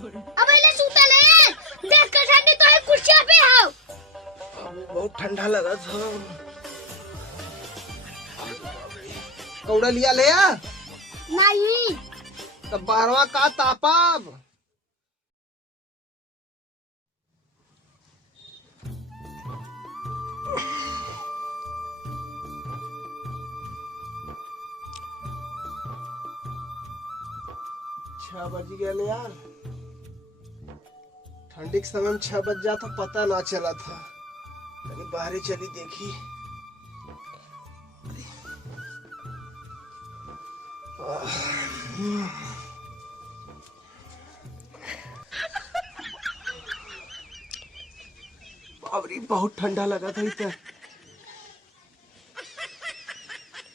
अब ले सूता ले देख कर ठंडी तो है कुर्सियां पे हो। अबे बहुत ठंडा लगा था। कौड़ा लिया ले आ नहीं तब 12वां का तापब। छह बज गया ले यार। ठंडी के समय में 6 बज जाता पता ना चला था। कहीं बाहर ही चली देखी। बाबरी बहुत ठंडा लगा था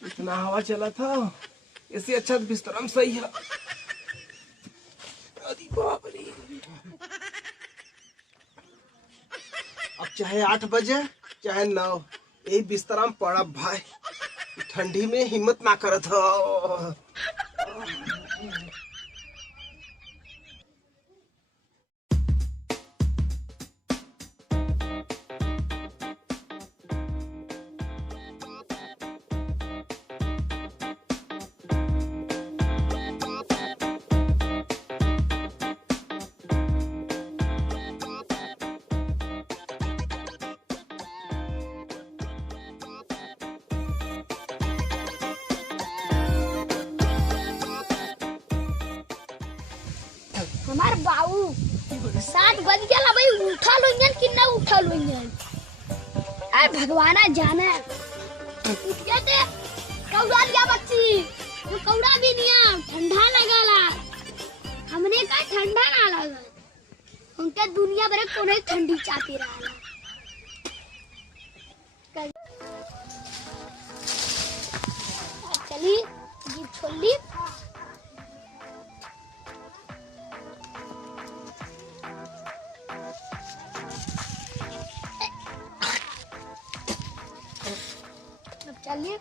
इतना हवा चला था। इससे अच्छा तो बिस्तर में सही है। अरे बाबरी अब चाहे 8 बजे चाहे 9 यही बिस्तर में पड़ा भाई। ठंडी में हिम्मत ना करत हो। हमार बाबू 7 बज गया भाई। उठा लो इंजन कि ना उठा लो इंजन। अरे भगवाना जाने उठ गए थे। कौड़ा लिया बच्ची वो कौड़ा भी नहीं ठंडा लगाला। हमने का ठंडा ना लगा उनके दुनिया भर कोने ठंडी चाहती रहा। चली ये छोली चलिए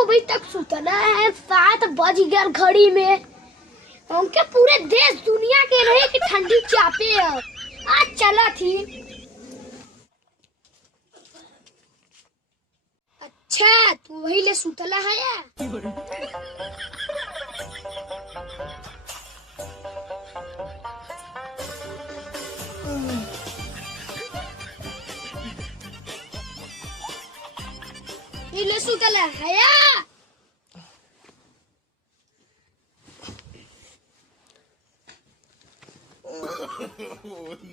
अभी तक सुतना है। 7 बज गया घड़ी में। उनके पूरे देश दुनिया के रहे कि ठंडी चापे है। आज चला थी। अच्छा तू वही ले सुतला है या? ये ले सुतला है या?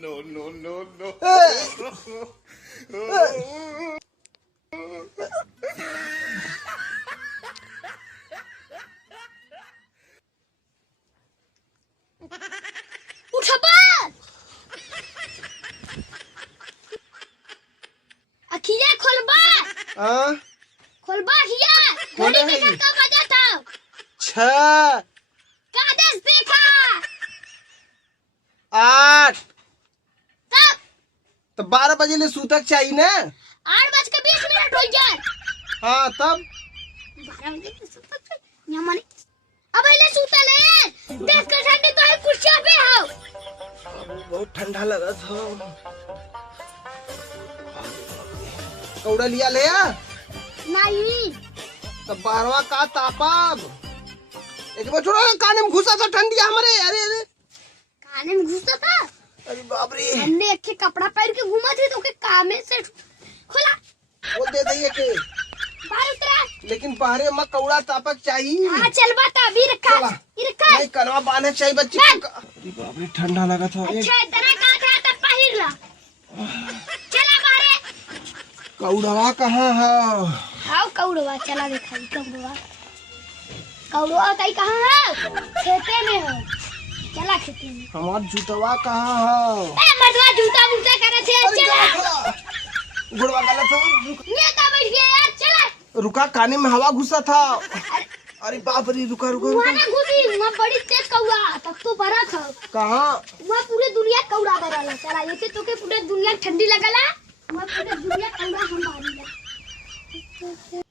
No, no, no, no. उठ बात। अखिया खोलबा। खोलबा अखिया। घड़ी में कितना बजा था? 6 का देश देखा? 8 तब तो 12 बजे ले सूतक चाहिए ना। 8:20 हो जाए। हाँ तब 12 बजे सूतक चाहिए। माने अब ले सूता ले। देख कर ठंडी तो है कुर्सियां पे हो। बहुत ठंडा लगा था। कौड़ा लिया ले आ नहीं तब 12वां का तापब। एक बार छोड़ो काने में घुसा था ठंडी हमारे। अरे अरे काने में घुसा था। अरे बाप रे। हमने एक कपड़ा पहन के घूमा थे तो के कामे से खोला दे दिए के, बाहर उतरा। लेकिन बाहरे में कौड़ा तापक चाहिए। हाँ चल बता अभी रखा। चला। ये रखा। नहीं कनवा बांधे चाहिए बच्ची चल। को। अरे बाप रे ठंडा लगा था। अच्छा इतना कहा था तब पहिर ला। चला बाहर। कौड़वा कहाँ है? हाँ कौड़वा चला देखा कौड़वा। कौड़वा ताई कहाँ है? खेते में है। चला खेते में। हमार जूतवा कहाँ है? ए मर्दवा जूता मूता करे थे। अरे चला। गलत है। गुड़वा गलत है। ये का बैठ गया यार चला। रुका काने में हवा घुसा था। अरे बाप रे रुका रुका रुका। वहाँ ना घुसी वहाँ बड़ी तेज कौड़ा तब तो बड़ा था। कहाँ? वहाँ पूरे दुनिया कौड़ा बड़ा चला ऐसे तो के पूरे दुनिया ठंडी लगला। वहाँ पूरे दुनिया कौड़ा हम मारी ला।